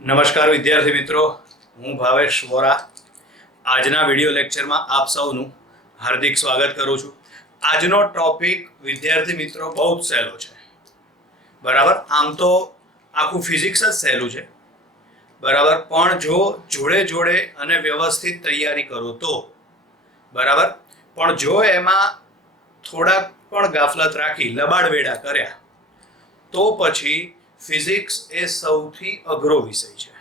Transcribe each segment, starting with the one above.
નમસ્કાર વિદ્યાર્થી મિત્રો, હું ભાવેશ વોરા આજના વિડિયો લેક્ચરમાં આપ સૌનું હાર્દિક સ્વાગત કરું છું। આજનો ટોપિક વિદ્યાર્થી મિત્રો બહુ જ સહેલો છે, બરાબર। આમ તો આખું ફિઝિક્સ જ સહેલું છે, બરાબર, પણ જો જોડે જોડે અને વ્યવસ્થિત તૈયારી કરો તો, બરાબર, પણ જો એમાં થોડાક પણ ગાફલત રાખી લબાડવેડા કર્યા તો પછી ફિઝિક્સ એ સૌથી અઘરો વિષય છે,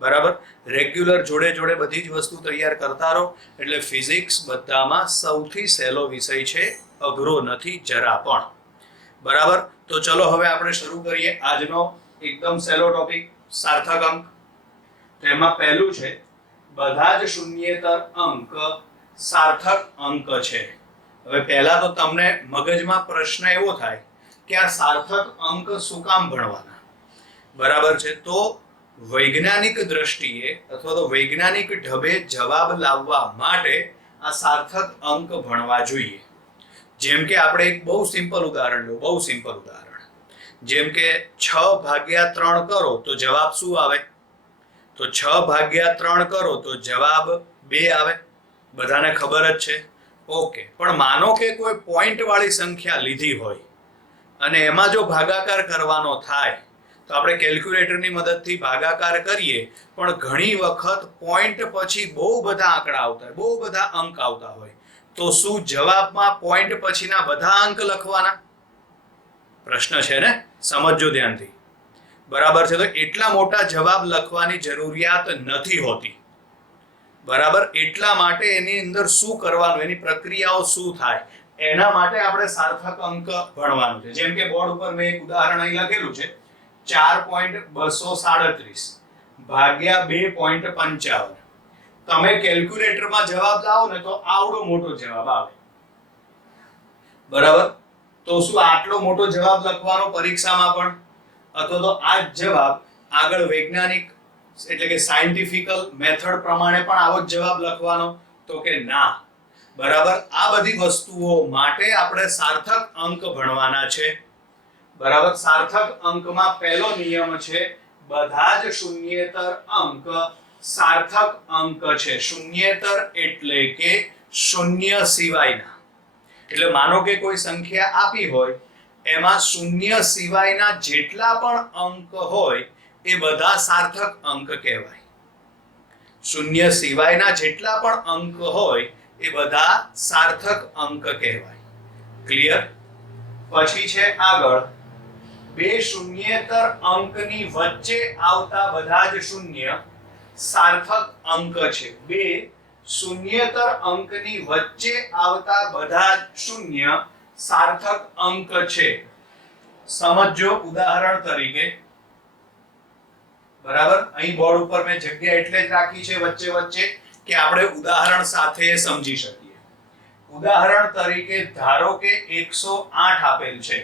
બરાબર। રેગ્યુલર જોડે જોડે બધી જ વસ્તુ તૈયાર કરતા રહો એટલે ફિઝિક્સ બધામાં સૌથી સહેલો વિષય છે, અઘરો નથી જરા પણ, બરાબર। તો ચલો હવે આપણે શરૂ કરીએ આજનો એકદમ સહેલો ટોપિક સાર્થક અંક। તો એમાં પહેલું છે બધા જ શૂન્યેતર અંક સાર્થક અંક છે। હવે પહેલા તો તમને મગજમાં પ્રશ્ન એવો થાય કે આ સાર્થક અંક શું કામ ભણવાના, બરાબર છે। તો વૈજ્ઞાનિક દ્રષ્ટિએ અથવા તો વૈજ્ઞાનિક ઢબે જવાબ લાવવા માટે આ સાર્થક અંક ભણવા જોઈએ। જેમ કે આપણે એક બહુ સિમ્પલ ઉદાહરણ લો, બહુ સિમ્પલ ઉદાહરણ, જેમ કે 6/3 કરો તો જવાબ શું આવે? તો 6/3 કરો તો જવાબ 2 આવે, બધાને ખબર જ છે, ઓકે। પણ માનો કે કોઈ પોઈન્ટ વાળી સંખ્યા લીધી હોય અને એમાં જો ભાગાકાર કરવાનો થાય તો આપણે કેલ્ક્યુલેટરની મદદથી ભાગાકાર કરીએ, પણ ઘણી વખત પોઈન્ટ પછી બહુ બધા આંકડા આવતા હોય, બહુ બધા અંક આવતા હોય, તો શું જવાબમાં પોઈન્ટ પછીના બધા અંક લખવાના? પ્રશ્ન છે ને, સમજજો ધ્યાનથી, બરાબર છે। તો એટલા મોટા જવાબ લખવાની જરૂરિયાત નથી હોતી, બરાબર। એટલા માટે એની અંદર શું કરવાનું, એની પ્રક્રિયાઓ શું થાય, એના માટે આપણે સાર્થક અંક ભણવાનું છે। જેમ કે બોર્ડ ઉપર મેં એક ઉદાહરણ અહીં લખેલું છે 4.237 ભાગ્યા 2.55। તમે કેલ્ક્યુલેટરમાં જવાબ લાવો ને તો આવડો મોટો જવાબ આવે, બરાબર। તો શું આટલો મોટો જવાબ લખવાનો પરીક્ષામાં પણ, અથવા તો આ જવાબ આગળ વૈજ્ઞાનિક એટલે કે સાયન્ટિફિકલ મેથડ પ્રમાણે પણ આવો જ જવાબ લખવાનો? તો કે ના, બરાબર। આ બધી વસ્તુઓ માટે આપણે સાર્થક અંક ભણવાના છે, બરાબર। સાર્થક અંકમાં પહેલો નિયમ છે બધા જ શૂન્યેતર અંક સાર્થક અંક છે। શૂન્યેતર એટલે કે શૂન્ય સિવાયના, એટલે માનો કે કોઈ સંખ્યા આપી હોય એમાં શૂન્ય સિવાયના જેટલા પણ અંક હોય એ બધા સાર્થક અંક કહેવાય। શૂન્ય સિવાયના જેટલા પણ અંક હોય એ બધા સાર્થક અંક કહેવાય, ક્લિયર? પછી છે આગળ બે શૂન્યેતર અંકની વચ્ચે આવતા બધા જ શૂન્ય સાર્થક અંક છે। બે શૂન્યેતર અંકની વચ્ચે આવતા બધા જ શૂન્ય સાર્થક અંક છે। સમજો ઉદાહરણ તરીકે, બરાબર। અહીં બોર્ડ ઉપર મેં જગ્યા એટલે જ રાખી છે વચ્ચે વચ્ચે કે આપણે ઉદાહરણ સાથે સમજી શકીએ। ઉદાહરણ તરીકે ધારો કે 108 આપેલ છે,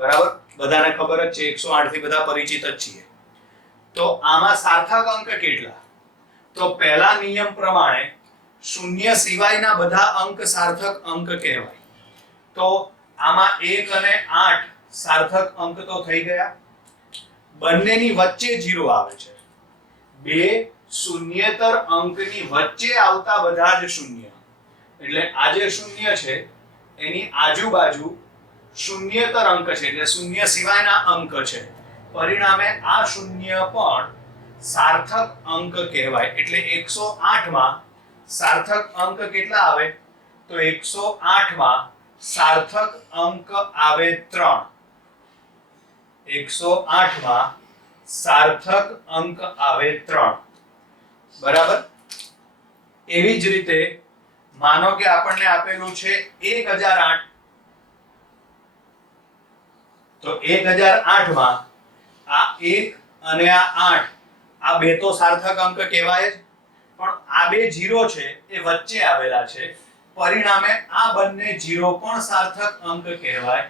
બરાબર, બધાને ખબર જ છે 108 થી બધા પરિચિત જ છીએ। તો આમાં સાર્થક અંક કેટલા? તો પહેલા નિયમ પ્રમાણે શૂન્ય સિવાયના બધા અંક સાર્થક અંક કહેવાય। તો આમાં 1 અને 8 સાર્થક અંક તો થઈ ગયા। બંનેની વચ્ચે 0 આવે છે, બે શૂન્યેતર અંકની વચ્ચે આવતા બધા જ શૂન્ય, એટલે આ જે શૂન્ય છે એની આજુબાજુ શૂન્યેતર અંક છે, એટલે શૂન્ય સિવાયના અંક છે, પરિણામે આ શૂન્ય પણ સાર્થક અંક કહેવાય। એટલે 108 માં સાર્થક અંક કેટલા આવે? તો 108 માં સાર્થક અંક આવે 3। 108 માં સાર્થક અંક આવે 3, બરાબર। એવી જ રીતે માનો કે આપણને આપેલું છે 1008, તો 1008 માં આ 1 અને આ 8 આ બે તો સાર્થક અંક કહેવાય જ, પણ આ બે 0 છે એ વચ્ચે આવેલા છે, પરિણામે આ બંને 0 પણ સાર્થક અંક કહેવાય।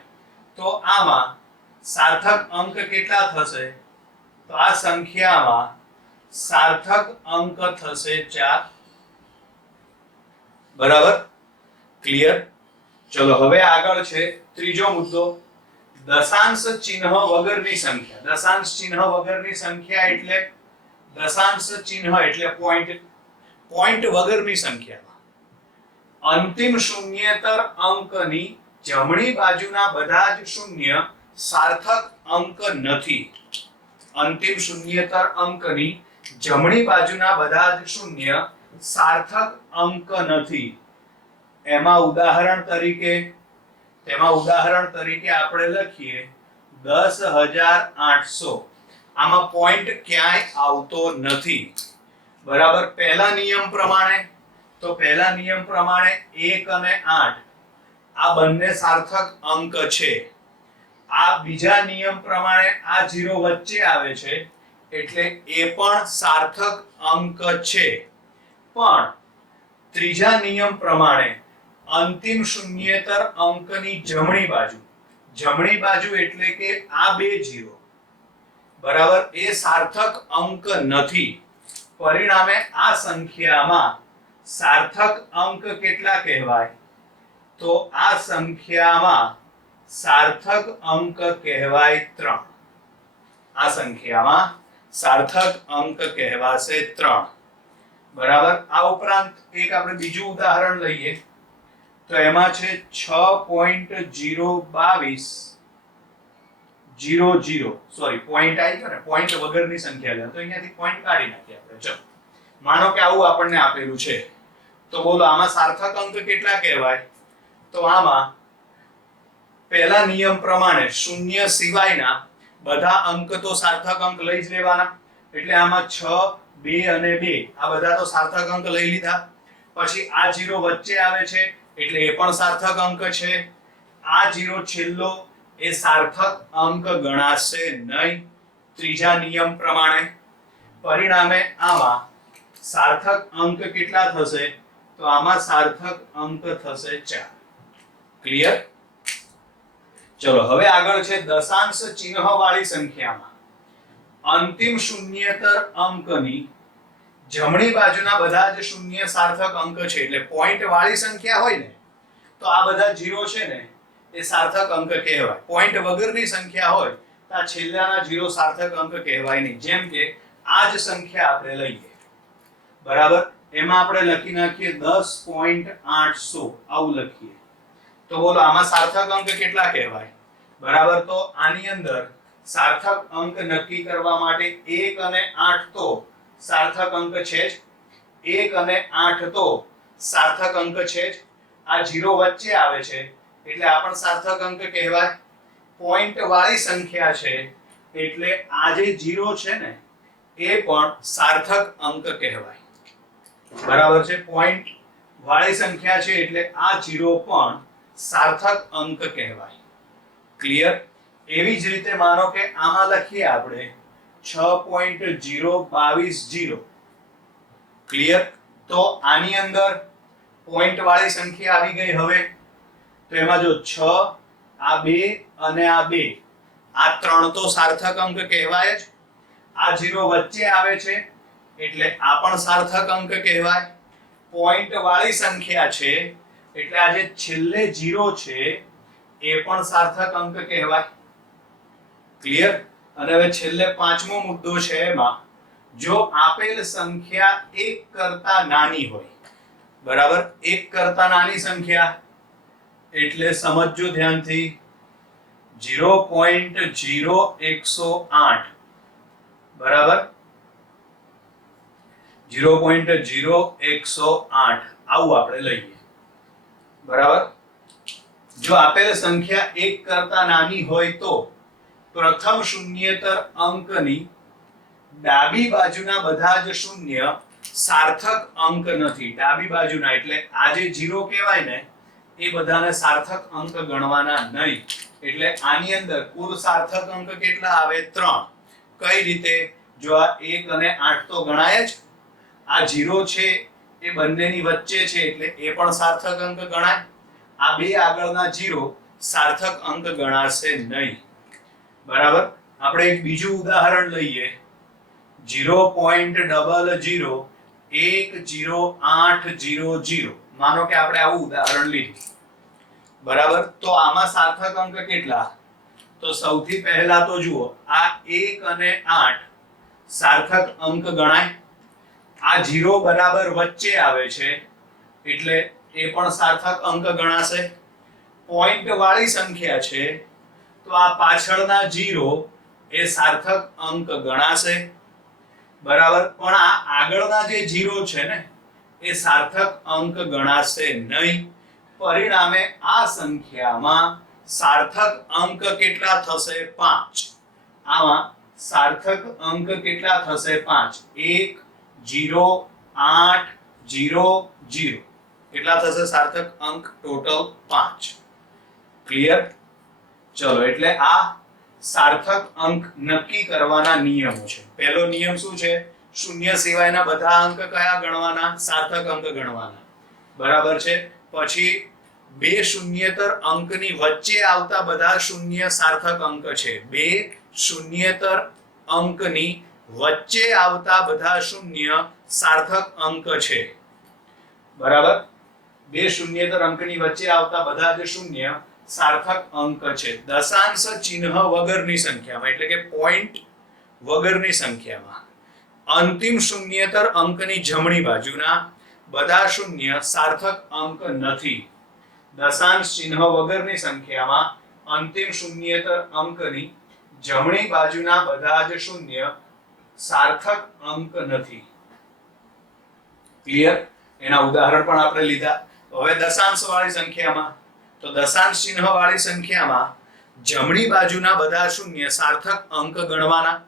તો આમાં સાર્થક અંક કેટલા થશે? તો આ સંખ્યામાં સાર્થક અંક થશે 4, બરાબર, ક્લિયર? ચલો હવે આગળ છે ત્રીજો મુદ્દો, દશાંશ ચિહ્ન વગરની સંખ્યા। દશાંશ ચિહ્ન વગરની સંખ્યા એટલે દશાંશ ચિહ્ન એટલે પોઈન્ટ વગરની સંખ્યામાં અંતિમ શૂન્યેતર અંકની જમણી બાજુના બધા જ શૂન્ય સાર્થક અંક નથી. અંતિમ શૂન્યેતર અંકની જમણી બાજુના બધા જ શૂન્ય સાર્થક અંક નથી. તેમાં ઉદાહરણ તરીકે આપણે લખીએ 10,800. આમાં પોઈન્ટ ક્યાંય આવતો નથી. બરાબર. પહેલા નિયમ પ્રમાણે 1 અને 8 આ બંને સાર્થક અંક છે. આ બીજા નિયમ પ્રમાણે આ 0 વચ્ચે આવે છે એટલે એ પણ સાર્થક અંક છે. પણ ત્રીજા નિયમ પ્રમાણે અંતિમ શૂન્યેતર અંકની જમણી બાજુ એટલે કે આ બે 0 બરાબર એ સાર્થક અંક નથી. પરિણામે આ સંખ્યામાં સાર્થક અંક કેટલા કહેવાય? તો આ સંખ્યામાં સાર્થક અંક કહેવાય 3. આ સંખ્યામાં સાર્થક અંક કહેવાશે 3. બરાબર. આ ઉપરાંત એક આપણે બીજું ઉદાહરણ લઈએ તો એમાં છે 6.02200 સોરી પોઈન્ટ આવી ગયો ને, પોઈન્ટ વગરની સંખ્યા લે તો અહીંયાથી પોઈન્ટ કાઢી નાખીએ આપણે. ચલો માનો કે આવું આપણને આપેલું છે તો બોલો આમાં સાર્થક અંક કેટલા કહેવાય? તો આમાં પહેલા નિયમ પ્રમાણે શૂન્ય સિવાયના બધા અંક તો સાર્થક અંક લઈ જ લેવાના. એટલે આમાં 6, 2 અને 2 આ બધા તો સાર્થક અંક લઈ લીધા. પછી આ 0 વચ્ચે આવે છે એટલે એ પણ સાર્થક અંક છે. આ 0 છેલ્લો એ સાર્થક અંક ગણાશે નહીં ત્રીજા નિયમ પ્રમાણે. પરિણામે આમાં સાર્થક અંક કેટલા થશે? તો આમાં સાર્થક અંક થશે 4. ક્લિયર? ચલો હવે આગળ છે દશાંશ ચિહ્ન વાળી સંખ્યામાં અંતિમ શૂન્યેતર અંકની જમણી બાજુના બધા જ શૂન્ય સાર્થક અંક છે. એટલે પોઈન્ટ વાળી સંખ્યા હોય ને તો આ બધા 0 છે ને એ સાર્થક અંક કહેવાય. પોઈન્ટ વગરની સંખ્યા હોય તો આ છેલ્લાના 0 સાર્થક અંક કહેવાય નહીં. જેમ કે આ જ સંખ્યા આપણે લઈએ. બરાબર. એમાં આપણે લખી નાખીએ 10.800 આવું લખીએ તો બોલો આમાં સાર્થક અંક કેટલા કહેવાય? બરાબર. તો આની અંદર સાર્થક અંક નક્કી કરવા માટે 1 અને 8 તો સાર્થક અંક છે જ. 1 અને 8 તો સાર્થક અંક છે જ. આ 0 વચ્ચે આવે છે એટલે આ પણ સાર્થક અંક કહેવાય. પોઈન્ટ વાળી સંખ્યા છે એટલે આ જે 0 છે ને એ પણ સાર્થક અંક કહેવાય. બરાબર છે. પોઈન્ટ વાળી સંખ્યા છે એટલે આ 0 પણ સાર્થક અંક કહેવાય. ક્લિયર? એવી જ રીતે માનો કે આમાં લખીએ આપણે 6.022 ક્લિયર? તો આની અંદર પોઈન્ટ વાળી સંખ્યા આવી ગઈ. હવે તો એમાં જો 6 આ 2 અને આ 2 આ 3 તો સાર્થક અંક કહેવાય જ. આ 0 વચ્ચે આવે છે એટલે આ પણ સાર્થક અંક કહેવાય. પોઈન્ટ વાળી સંખ્યા છે એટલે આ જે છેલ્લે 0 છે એ પણ સાર્થક અંક કહેવાય. ક્લિયર? અને હવે છેલ્લે પાંચમો મુદ્દો છે એમાં જો આપેલ સંખ્યા 1 કરતા નાની હોય. બરાબર. 1 કરતા નાની સંખ્યા એટલે સમજજો ધ્યાનથી 0.0108 બરાબર. 0.0108 આવું આપણે લઈએ. બરાબર. જો આપેલ સંખ્યા 1 કરતા નાની હોય તો પ્રથમ શૂન્યેતર અંકની ડાબી બાજુના બધા જ શૂન્ય સાર્થક અંક નથી. ડાબી બાજુના એટલે આ જે 0 કહેવાય ને એ બધાને સાર્થક અંક ગણવાના નહીં. એટલે આની અંદર કુલ સાર્થક અંક કેટલા આવે? 3. કઈ રીતે? જો આ 1 અને 8 તો ગણાય જ. આ 0 છે એ બંનેની વચ્ચે છે એટલે એ પણ સાર્થક અંક ગણાય. આ બે આગળના 0 સાર્થક અંક ગણાશે નહીં. બરાબર. આપણે એક બીજું ઉદાહરણ લઈએ 0.001080. માનો કે આપણે આવું ઉદાહરણ લીધું. બરાબર. તો આમાં સાર્થક અંક કેટલા? તો સૌથી પહેલા તો જુઓ આ 1 અને 8 સાર્થક અંક ગણાય. આ 0 બરાબર વચ્ચે આવે છે એટલે એ પણ સાર્થક અંક ગણાશે. પોઈન્ટ વાળી સંખ્યા છે તો આ પાછળના 0 એ સાર્થક અંક ગણાશે. બરાબર, પણ આ આગળના જે 0 છે ને એ સાર્થક અંક ગણાશે નહીં. પરિણામે આ સંખ્યામાં સાર્થક અંક કેટલા થશે? 5. આમાં સાર્થક અંક કેટલા થશે? 5. 1 0 8 0 0. કેટલા થશે સાર્થક અંક? ટોટલ 5. ક્લિયર? ચલો, એટલે આ સાર્થક અંક નક્કી કરવાના નિયમો છે. પહેલો નિયમ શું છે? શૂન્ય સિવાયના બધા અંક કયા ગણવાના? સાર્થક અંક ગણવાના. બરાબર છે. પછી બે શૂન્યેતર અંકની વચ્ચે આવતા બધા શૂન્ય સાર્થક અંક છે. બે શૂન્યેતર અંકની વચ્ચે આવતા બધા શૂન્ય સાર્થક અંક છે. બરાબર, બે શૂન્યેતર અંકની વચ્ચે આવતા બધા જ શૂન્ય સાર્થક અંક છે. દશાંશ ચિહ્ન વગરની સંખ્યામાં એટલે કે પોઈન્ટ વગરની સંખ્યામાં અંતિમ શૂન્યેતર અંકની જમણી બાજુના બધા શૂન્ય સાર્થક અંક નથી. દશાંશ ચિહ્ન વગરની સંખ્યામાં અંતિમ શૂન્યેતર અંકની જમણી બાજુના બધા જ શૂન્ય સાર્થક અંક નથી. ક્લિયર? એના ઉદાહરણ પણ આપણે લીધા. હવે દશાંશ વાળી સંખ્યામાં, તો દશાંશ ચિહ્ન વાળી સંખ્યામાં જમણી બાજુના બધા શૂન્ય સાર્થક અંક ગણવાના.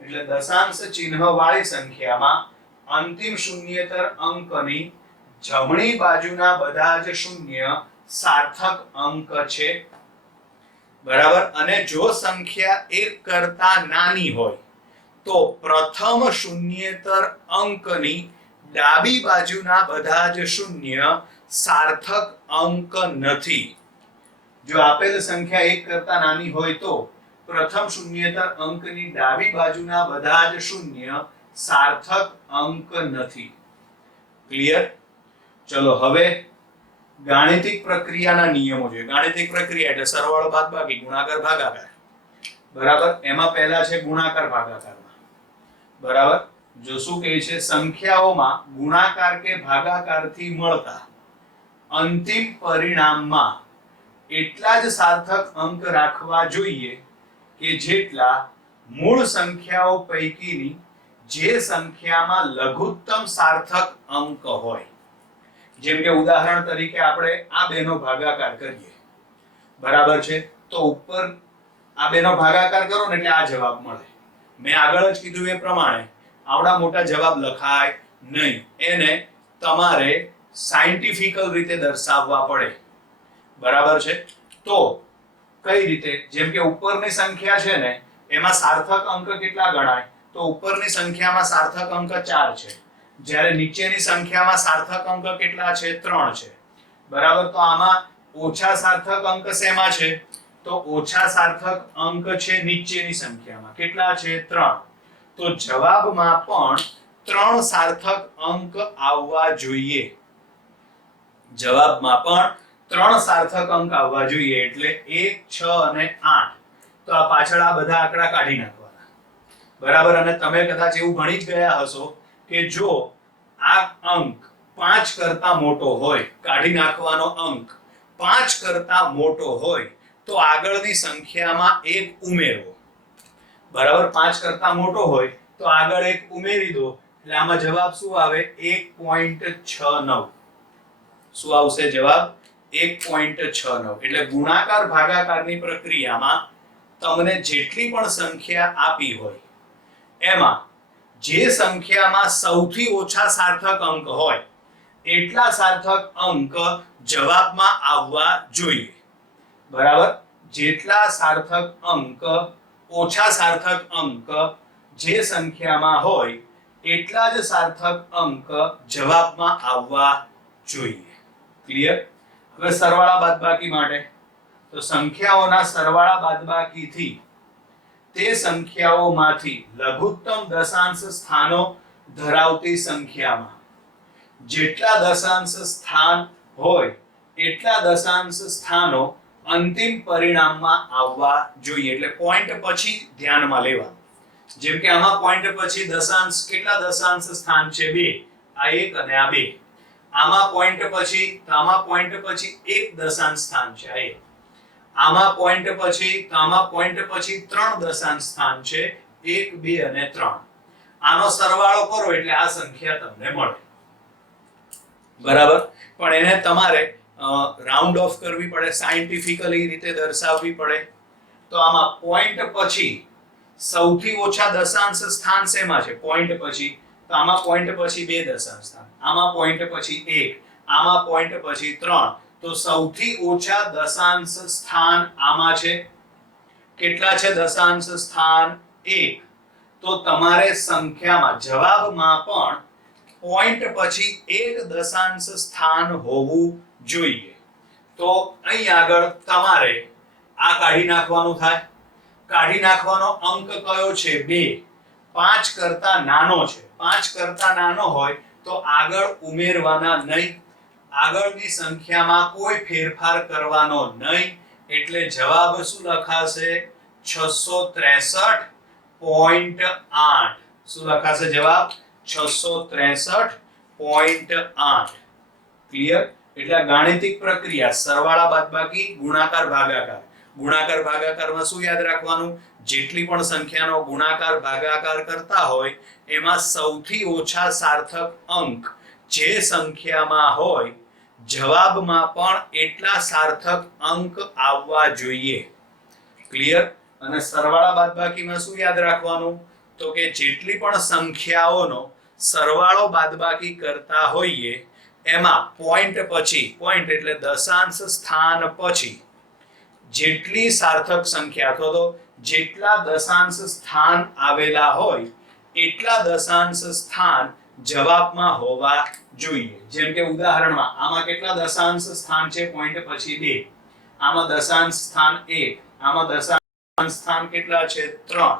એટલે દશાંશ ચિહ્ન વાળી સંખ્યામાં અંતિમ શૂન્યેતર અંકની જમણી બાજુના બધા જ શૂન્ય સાર્થક અંક છે. બરાબર, અને જો સંખ્યા 1 કરતા નાની હોય તો પ્રથમ શૂન્યેતર અંકની ડાબી બાજુના બધા જ શૂન્ય સાર્થક અંક નથી. જો આપેલ સંખ્યા 1 કરતા નાની હોય તો પ્રથમ શૂન્યેતર અંકની ડાબી બાજુના બધા જ શૂન્ય સાર્થક અંક નથી. ક્લિયર? ચલો, હવે ગાણિતિક પ્રક્રિયાના નિયમો છે. ગાણિતિક પ્રક્રિયા એટલે સરવાળો બાદબાકી ગુણાકાર ભાગાકાર. બરાબર, એમાં પહેલા છે ગુણાકાર ભાગાકારમાં. બરાબર, જો શું કહે છે? સંખ્યાઓમાં ગુણાકાર કે ભાગાકારથી મળતા અંતિમ પરિણામમાં એટલા જ સાર્થક અંક રાખવા જોઈએ કે જેટલા મૂળ સંખ્યાઓ પૈકીની જે સંખ્યામાં લઘુત્તમ સાર્થક અંક હોય. જેમ કે ઉદાહરણ તરીકે આપણે આ બેનો ભાગાકાર કરીએ. બરાબર છે, તો ઉપર આ બેનો ભાગાકાર કરો ને એટલે આ જવાબ મળે. મેં આગળ જ કીધું એ પ્રમાણે આવડા મોટા જવાબ લખાય નહીં. એને તમારે સાયન્ટિફિકલ રીતે દર્શાવવા પડે. બરાબર છે, તો કઈ રીતે? જેમ કે ઉપરની સંખ્યા છે ને એમાં સાર્થક અંક કેટલા ગણાય? તો ઉપરની સંખ્યામાં સાર્થક અંક 4 છે, જ્યારે નીચેની સંખ્યામાં સાર્થક અંક કેટલા છે? 3 છે. બરાબર, તો આમાં ઓછા સાર્થક અંક શેમાં છે? તો ઓછા સાર્થક અંક છે નીચેની સંખ્યામાં. કેટલા છે? 3. તો જવાબમાં પણ 3 સાર્થક અંક આવવા જોઈએ. જવાબમાં પણ 3 સાર્થક અંક આવવા જોઈએ. એટલે 1 6 અને 8. તો આ પાછળ આ બધા આંકડા કાઢી નાખવાના. બરાબર, અને તમે કદાચ એવું ભણી જ ગયા હશો કે જો આ અંક 5 કરતા મોટો હોય, કાઢી નાખવાનો અંક 5 કરતા મોટો હોય તો આગળની સંખ્યામાં 1 ઉમેરવો. બરાબર, 5 કરતા મોટો હોય તો આગળ 1 ઉમેરી દો એટલે આમાં જવાબ શું આવે? 1.69. શું આવશે જવાબ? 1.69. એટલે ગુણાકાર ભાગાકારની પ્રક્રિયામાં તમને જેટલી પણ સંખ્યા આપી હોય એમાં જે સંખ્યામાં સૌથી ઓછા સાર્થક અંક હોય એટલા સાર્થક અંક જવાબમાં આવવા જોઈએ. બરાબર, જેટલા સાર્થક અંક ઓછા સાર્થક અંક જે સંખ્યામાં હોય એટલા જ સાર્થક અંક જવાબમાં આવવા જોઈએ. ક્લિયર? હવે સરવાળા બાદબાકી માટે, તો સંખ્યાઓના સરવાળા બાદબાકીથી તે સંખ્યાઓમાંથી લઘુત્તમ દશાંશ સ્થાનો ધરાવતી સંખ્યામાં જેટલા દશાંશ સ્થાન હોય એટલા દશાંશ સ્થાનો અંતિમ પરિણામમાં આવવા જોઈએ. એટલે પોઈન્ટ પછી ધ્યાનમાં લેવાનું. જેમ કે આમાં પોઈન્ટ પછી દશાંશ, કેટલા દશાંશ સ્થાન છે? 2. આ 1 અને આ 2. આમાં પોઈન્ટ પછી એક દશાંશ સ્થાન છે, આ 1. આમાં પોઈન્ટ પછી 3 દશાંશ સ્થાન છે, 1 2 અને 3. આનો સરવાળો કરો એટલે આ સંખ્યા તમને મળે. બરાબર. પણ એને તમારે રાઉન્ડ ઓફ કરવી પડે, સાયન્ટિફિકલી રીતે દર્શાવવી પડે. તો આમાં પોઈન્ટ પછી સૌથી ઓછા દશાંશ સ્થાન શેમાં છે? પોઈન્ટ પછી. તો આમાં પોઈન્ટ પછી 2 દશાંશ સ્થાન, આમાં પોઈન્ટ પછી 1, આમાં પોઈન્ટ પછી 3. તો સૌથી ઓછા દશાંશ સ્થાન આમાં છે. કેટલા છે દશાંશ સ્થાન? 1. તો તમારે સંખ્યામાં, જવાબમાં પણ પોઈન્ટ પછી 1 દશાંશ સ્થાન હોવું જોઈએ. તો અહીં આગળ તમારે આ કાઢી નાખવાનું થાય. કાઢી નાખવાનો અંક કયો છે? 2. 5 કરતા નાનો છે. 5 કરતા નાનો હોય તો આગળ ઉમેરવાના નહીં, આગળની સંખ્યામાં કોઈ ફેરફાર કરવાનો નહીં. એટલે જવાબ શું લખાશે? 663.8. શું લખાશે જવાબ? 663.8. ક્લિયર? એટલે ગાણિતિક પ્રક્રિયા સરવાળા બાદબાકી ગુણાકાર ભાગાકાર. ગુણાકાર ભાગાકારમાં શું યાદ રાખવાનું? જેટલી પણ સંખ્યાનો ગુણાકાર ભાગાકાર કરતા હોય એમાં સૌથી ઓછા સાર્થક અંક જે સંખ્યામાં હોય, જવાબમાં પણ એટલા સાર્થક અંક આવવા જોઈએ. ક્લિયર? અને સરવાળા બાદબાકીમાં શું યાદ રાખવાનું? તો કે જેટલી પણ સંખ્યાઓનો સરવાળો બાદબાકી કરતા હોઈએ એમાં પોઈન્ટ પછી, પોઈન્ટ એટલે દશાંશ સ્થાન પછી જેટલી સાર્થક સંખ્યા અથવા તો જેટલા દશાંશ સ્થાન આવેલા હોય એટલા દશાંશ સ્થાન જવાબમાં હોવા જોઈએ. જેમ કે ઉદાહરણમાં આમાં કેટલા દશાંશ સ્થાન છે? પોઈન્ટ પછી 2. આમાં દશાંશ સ્થાન 1, આમાં દશાંશ સ્થાન કેટલા છે? 3.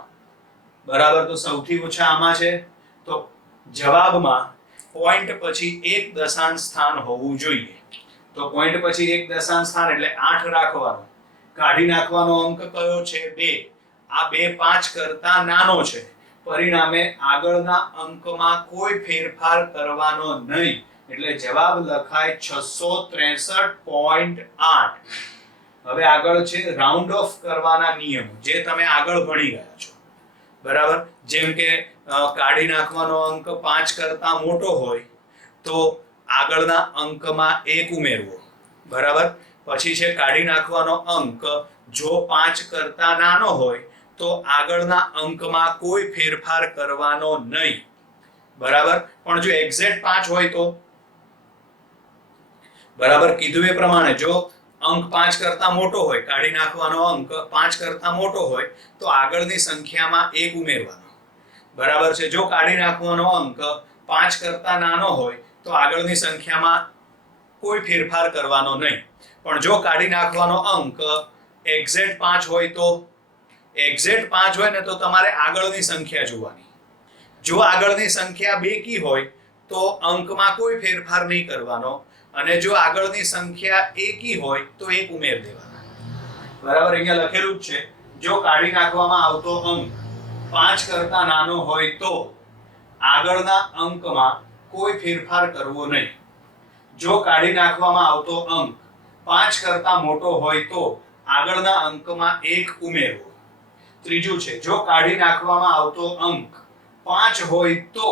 બરાબર. તો સૌથી ઓછા આમાં છે. તો જવાબમાં પોઈન્ટ પછી 1 દશાંશ સ્થાન હોવું જોઈએ. તો પોઈન્ટ પછી 1 દશાંશ સ્થાન એટલે 8 રાખવાનું. કાઢી નાખવાનો અંક કયો છે? 2. આ 2 5 કરતા નાનો છે. પરિણામે આગળના અંકમાં કોઈ ફેરફાર કરવાનો નહીં. એટલે જવાબ લખાય 663.8. હવે આગળ છે રાઉન્ડ ઓફ કરવાના નિયમો, જે તમે આગળ ભણી ગયા છો. બરાબર. જેમ કે કાઢી નાખવાનો અંક 5 કરતા મોટો હોય તો આગળના અંકમાં 1 ઉમેરવો. બરાબર. પછી છે કાઢી નાખવાનો અંક જો 5 કરતા નાનો હોય તો આગળના અંકમાં કોઈ ફેરફાર કરવાનો નહીં. બરાબર. પણ જો એક્ઝેક્ટ 5 હોય તો, બરાબર કીધું એ પ્રમાણે જો અંક 5 કરતા મોટો હોય, કાઢી નાખવાનો અંક 5 કરતા મોટો હોય તો આગળની સંખ્યામાં 1 ઉમેરવાનો. બરાબર છે. જો કાઢી નાખવાનો અંક 5 કરતા નાનો હોય તો આગળની સંખ્યામાં કોઈ ફેરફાર કરવાનો નહીં. પણ જો કાઢી નાખવાનો અંક એક્ઝેક્ટ 5 હોય તો, એક્ઝેક્ટ 5 હોય ને તો તમારે આગળની સંખ્યા જોવાની. જો આગળની સંખ્યા બેકી હોય તો અંકમાં કોઈ ફેરફાર નહીં કરવાનો, અને જો આગળની સંખ્યા એકી હોય તો 1 ઉમેર દેવાના. બરાબર. અહીંયા લખેલું જ છે, જો કાઢી નાખવામાં આવતો અંક 5 કરતા નાનો હોય તો આગળના અંકમાં કોઈ ફેરફાર કરવો નહીં. જો કાઢી નાખવામાં આવતો અંક 5 કરતા મોટો હોય તો આગળના અંકમાં 1 ઉમેરવો. ત્રીજું છે, જો કાઢી નાખવામાં આવતો અંક 5 હોય તો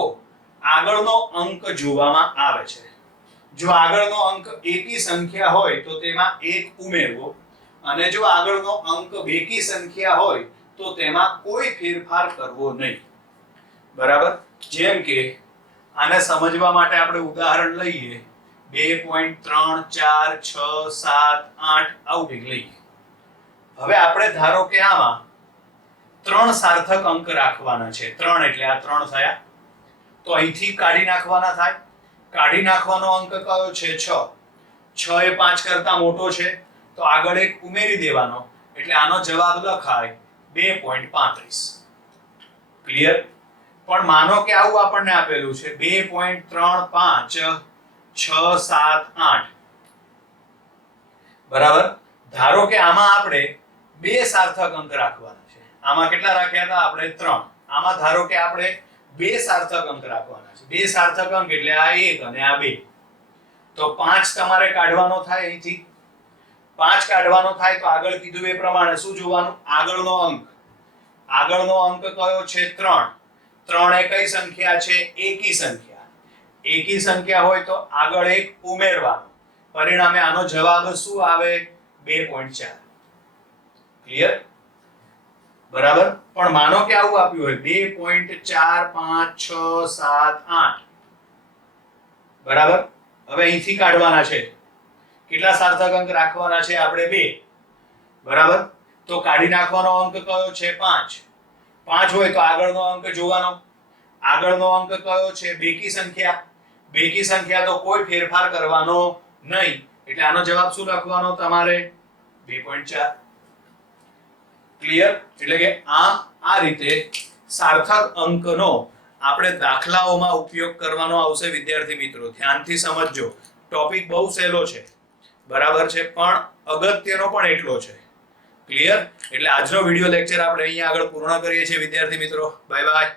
આગળનો અંક જોવામાં આવે છે. જો આગળનો અંક એકી સંખ્યા હોય તો તેમાં 1 ઉમેરવો, અને જો આગળનો અંક બેકી સંખ્યા હોય તો તેમાં કોઈ ફેરફાર કરવો નહીં. બરાબર. જેમ કે આને સમજવા માટે આપણે ઉદાહરણ લઈએ. 2.3 4 6 7 8 આવું કંઈક લઈએ. હવે આપણે ધારો કે આમાં 3 સાર્થક અંક રાખવાના છે. 3 એટલે આ 3 થયા. તો અહીંથી કાઢી નાખવાના થાય. કાઢી નાખવાનો અંક કયો છે? 6. 6 એ 5 કરતા મોટો છે તો આગળ 1 ઉમેરી દેવાનો. એટલે આનો જવાબ લખાય 2.35. ક્લિયર? પણ માનો કે આવું આપણને આપેલું છે 2.35 6 7 8. બરાબર. ધારો કે આમાં આપણે 2 સાર્થક અંક રાખવાના છે. આમાં કેટલા રાખ્યા હતા આપણે? 3. આમાં ધારો કે આપણે બે સાર્થક અંક રાખવાના છે. બે સાર્થક અંક એટલે આ 1 અને આ 2. તો 5 તમારે કાઢવાનો થાય અહીંથી. 5 કાઢવાનો થાય તો આગળ કીધું એ પ્રમાણે શું જોવાનું? આગળનો અંક. આગળનો અંક કયો છે? 3. 3 એ કઈ સંખ્યા છે? એકી સંખ્યા. એકી સંખ્યા હોય તો આગળ 1 ઉમેરવાનો. પરિણામે આનો જવાબ શું આવે? 2.4. ક્લિયર? બરાબર. પણ માનો કે આવું આપ્યું હોય 2.4 5 6 7 8. બરાબર. હવે અહીંથી કાઢવાના છે. કેટલા સાર્થક અંક રાખવાના છે આપણે? 2. બરાબર. તો કાઢી નાખવાનો અંક કયો છે? 5. 5 હોય તો આગળનો અંક જોવાનો. આગળનો અંક કયો છે? બેકી સંખ્યા. બેકી સંખ્યા તો કોઈ ફેરફાર કરવાનો નહીં. એટલે આનો જવાબ શું લખવાનો તમારે? 2.4. ક્લિયર? એટલે કે આ રીતે સાર્થક અંકનો આપણે દાખલાઓમાં ઉપયોગ કરવાનો આવશે વિદ્યાર્થી મિત્રો. ધ્યાનથી સમજજો. ટોપિક બહુ સહેલો છે. બરાબર છે, પણ અગત્યનો પણ એટલો છે. ક્લિયર? એટલે આજનો વિડિયો લેક્ચર આપણે અહીંયા આગળ પૂર્ણ કરીએ છીએ વિદ્યાર્થી મિત્રો. Bye bye.